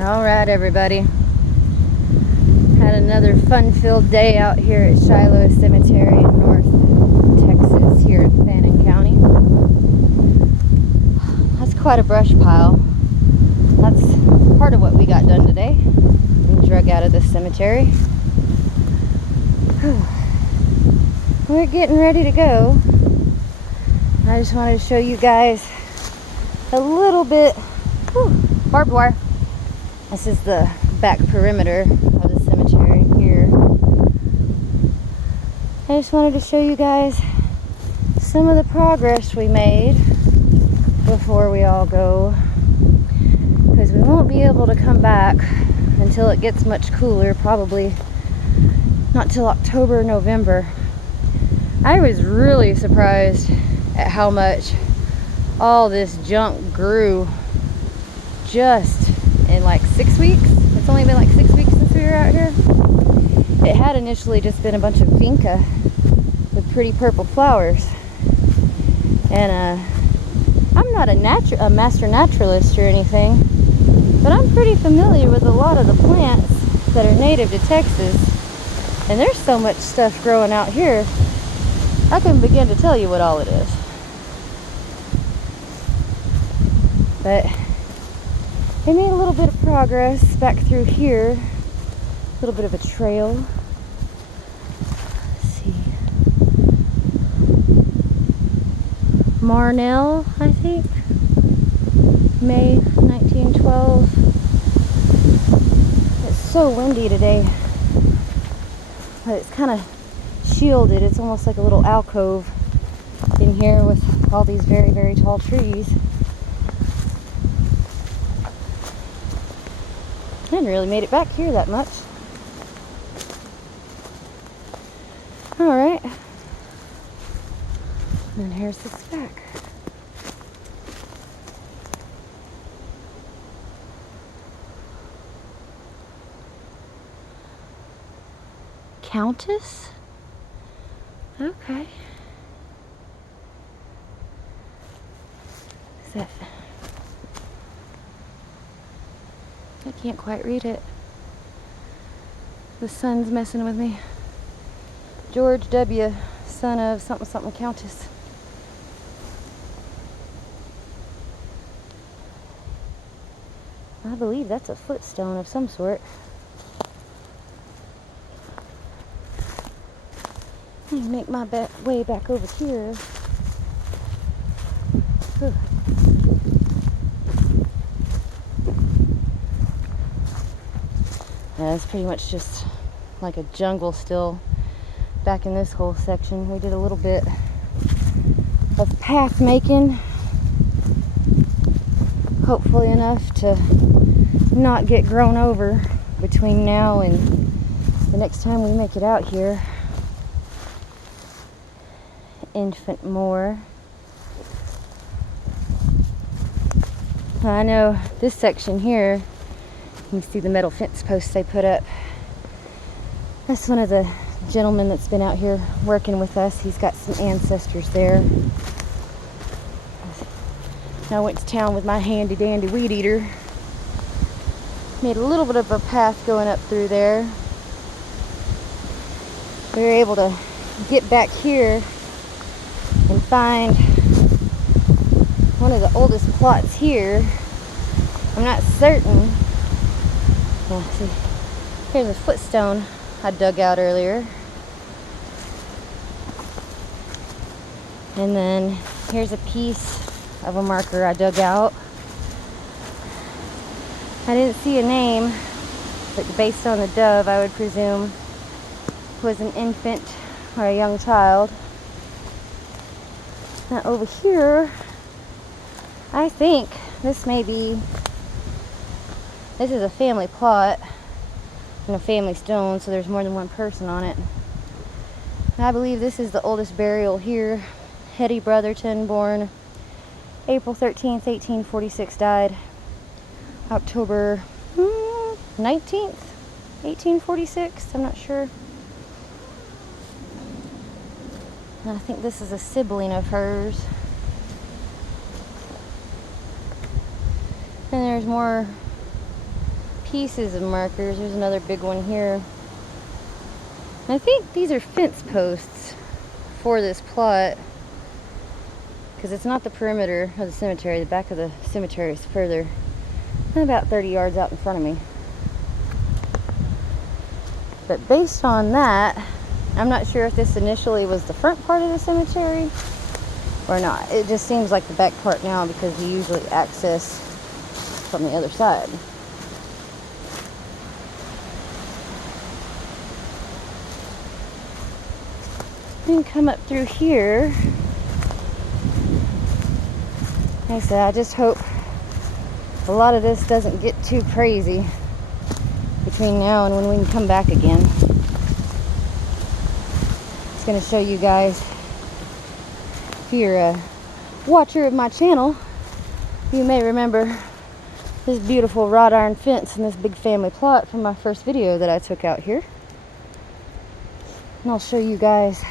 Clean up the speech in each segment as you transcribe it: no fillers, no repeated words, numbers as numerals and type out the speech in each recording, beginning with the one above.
All right, everybody. Had another fun-filled day out here at Shilo Cemetery in North Texas, here in Fannin County. That's quite a brush pile. That's part of what we got done today. We drug out of this cemetery. We're getting ready to go. I just wanted to show you guys a little bit. Barbed wire. This is the back perimeter of the cemetery here. I just wanted to show you guys some of the progress we made before we all go, because we won't be able to come back until it gets much cooler, probably not till October, November. I was really surprised at how much all this junk grew just in like 6 weeks. It's only been like 6 weeks since we were out here. It had initially just been a bunch of vinca with pretty purple flowers. And I'm not a master naturalist or anything, but I'm pretty familiar with a lot of the plants that are native to Texas. And there's so much stuff growing out here, I couldn't begin to tell you what all it is. But they made a little bit of progress back through here. A little bit of a trail. Let's see. Marnell, I think. May 1912. It's so windy today. But it's kind of shielded. It's almost like a little alcove in here with all these very, very tall trees. I hadn't really made it back here that much. Alright. And here's this back. Countess? Okay. Is that... I can't quite read it. The sun's messing with me. George W., son of something something Countess. I believe that's a footstone of some sort. Let me make my way back over here. Whew. It's pretty much just like a jungle still back in this whole section. We did a little bit of path making, hopefully enough to not get grown over between now and the next time we make it out here. Infant Moor. I know this section here, you can see the metal fence posts they put up. That's one of the gentlemen that's been out here working with us. He's got some ancestors there. I went to town with my handy dandy weed eater. Made a little bit of a path going up through there. We were able to get back here and find one of the oldest plots here. I'm not certain. Yeah, see, here's a footstone I dug out earlier. And then here's a piece of a marker I dug out. I didn't see a name, but based on the dove, I would presume was an infant or a young child. Now over here, I think this may be, this is a family plot and a family stone, so there's more than one person on it. And I believe this is the oldest burial here. Hetty Brotherton, born April 13th, 1846, died October 19th, 1846. I'm not sure. And I think this is a sibling of hers. And there's more pieces of markers. There's another big one here. I think these are fence posts for this plot, because it's not the perimeter of the cemetery. The back of the cemetery is further, about 30 yards out in front of me. But based on that, I'm not sure if this initially was the front part of the cemetery or not. It just seems like the back part now, because you usually access from the other side. And come up through here. Like I said, I just hope a lot of this doesn't get too crazy between now and when we can come back again. It's going to show you guys, if you're a watcher of my channel, you may remember this beautiful wrought iron fence and this big family plot from my first video that I took out here. And I'll show you guys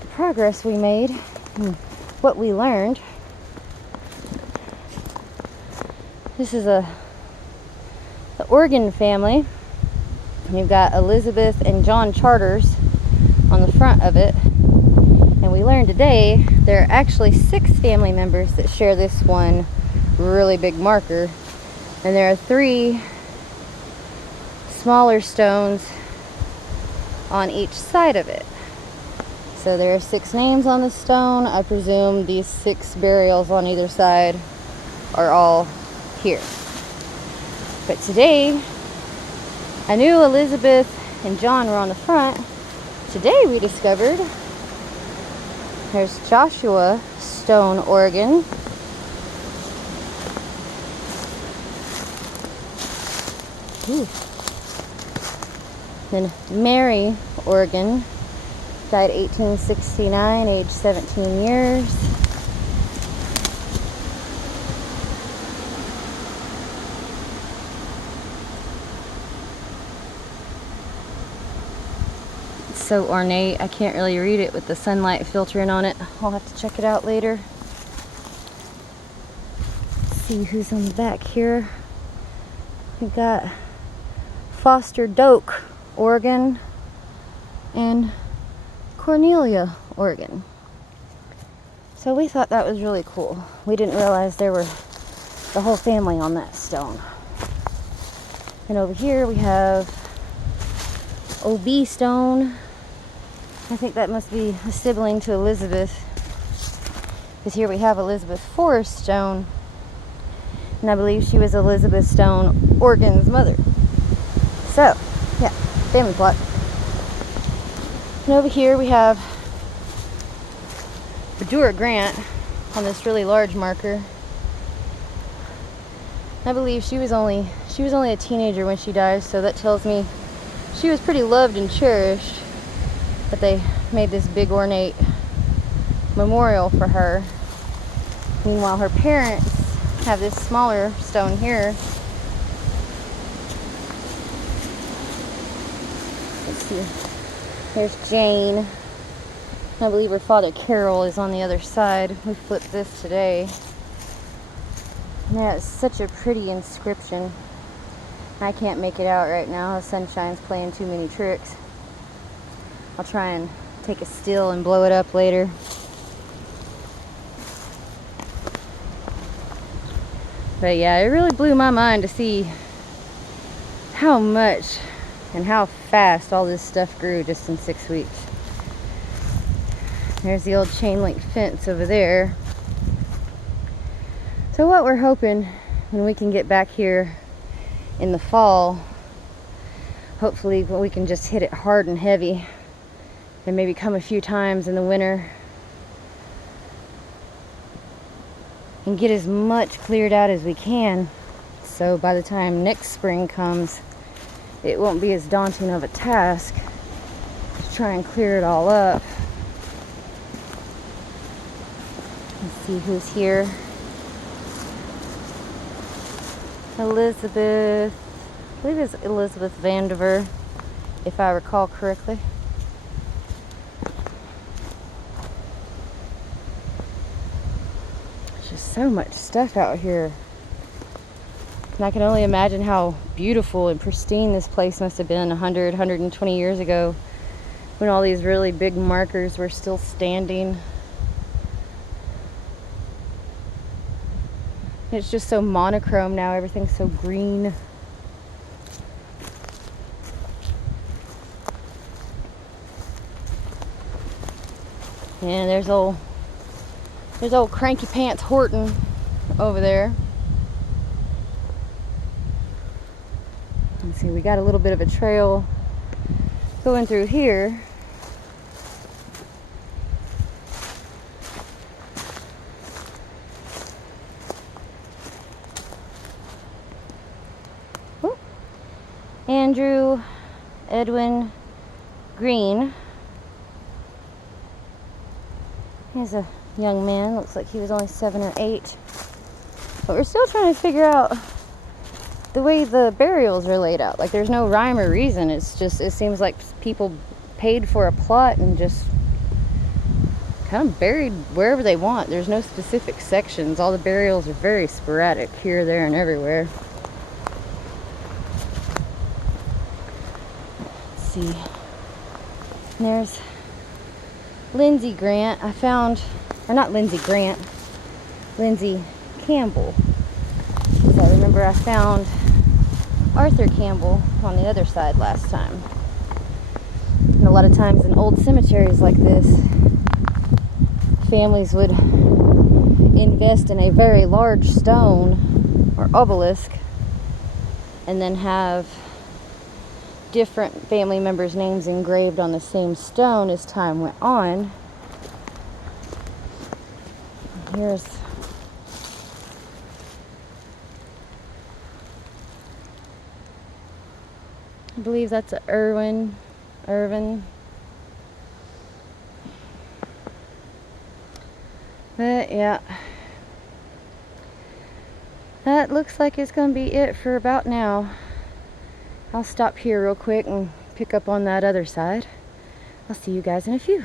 the progress we made and what we learned. This is the Oregon family. You've got Elizabeth and John Charters on the front of it. And we learned today there are actually 6 family members that share this one really big marker. And there are 3 smaller stones on each side of it. So there are 6 names on the stone. I presume these 6 burials on either side are all here. But today, I knew Elizabeth and John were on the front. Today we discovered there's Joshua Stone, Oregon. Ooh. Then Mary, Oregon, died 1869, age 17 years. So ornate, I can't really read it with the sunlight filtering on it. I'll have to check it out later. Let's see who's on the back here. We got Foster Doak, Oregon, and Cornelia, Oregon. So we thought that was really cool. We didn't realize there were the whole family on that stone. And over here we have OB Stone. I think that must be a sibling to Elizabeth, because here we have Elizabeth Forrest Stone, and I believe she was Elizabeth Stone, Oregon's mother. So, yeah, family plot. And over here we have Bedura Grant on this really large marker. I believe she was only a teenager when she died, so that tells me she was pretty loved and cherished. But they made this big ornate memorial for her. Meanwhile, her parents have this smaller stone here. Let's see. There's Jane. I believe her father Carol is on the other side. We flipped this today. Yeah, it's such a pretty inscription. I can't make it out right now. The sunshine's playing too many tricks. I'll try and take a still and blow it up later. But yeah, it really blew my mind to see how much and how fast all this stuff grew just in 6 weeks. There's the old chain link fence over there. So what we're hoping when we can get back here in the fall, hopefully we can just hit it hard and heavy, and maybe come a few times in the winter and get as much cleared out as we can, so by the time next spring comes it won't be as daunting of a task to try and clear it all up. Let's see who's here. Elizabeth, I believe it's Elizabeth Vandiver, if I recall correctly. There's just so much stuff out here. And I can only imagine how beautiful and pristine this place must have been 100, 120 years ago, when all these really big markers were still standing. It's just so monochrome now, everything's so green. And there's old Cranky Pants Horton over there. Let's see, we got a little bit of a trail going through here. Ooh. Andrew Edwin Green. He's a young man, looks like he was only 7 or 8. But we're still trying to figure out the way the burials are laid out. Like, there's no rhyme or reason. It's just, it seems like people paid for a plot and just kind of buried wherever they want. There's no specific sections. All the burials are very sporadic here, there, and everywhere. Let's see. And there's Lindsay Grant. I found, or not Lindsay Grant, Lindsay Campbell. So I remember I found Arthur Campbell on the other side last time. And a lot of times in old cemeteries like this, families would invest in a very large stone or obelisk and then have different family members' names engraved on the same stone as time went on. Here's I believe that's Irvin. But yeah, that looks like it's gonna be it for about now. I'll stop here real quick and pick up on that other side. I'll see you guys in a few.